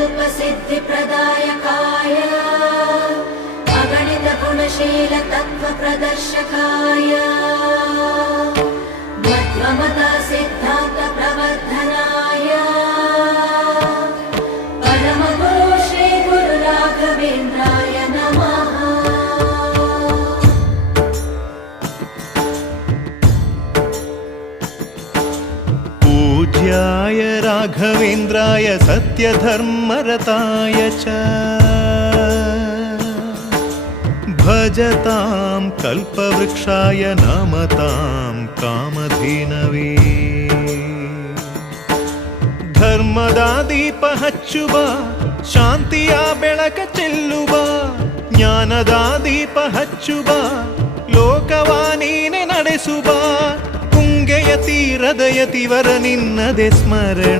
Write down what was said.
कल्पसिद्धिप्रदायकाय अगणितगुणशील तत्त्वप्रदर्शकाय मध्वमता सिद्धान्तप्रवर्धनाय परमगुरु श्री गुरु राघवेन्द्राय नमः। पूज्याय राघवेन्द्राय सत्यधर्मरताय च भजतां कल्पवृक्षाय नमतां कामधेनवे। ಧರ್ಮದ ದೀಪ ಹಚ್ಚುವ ಶಾಂತಿಯ ಬೆಳಕ ಚೆಲ್ಲುವ ಜ್ಞಾನದ ದೀಪ ಹಚ್ಚುವ ಲೋಕವ ನೀನೆ ನಡೆಸುವ ತುಂಗೆಯ ತೀರದ ಯತಿವರ ನಿನ್ನದೆ ಸ್ಮರಣ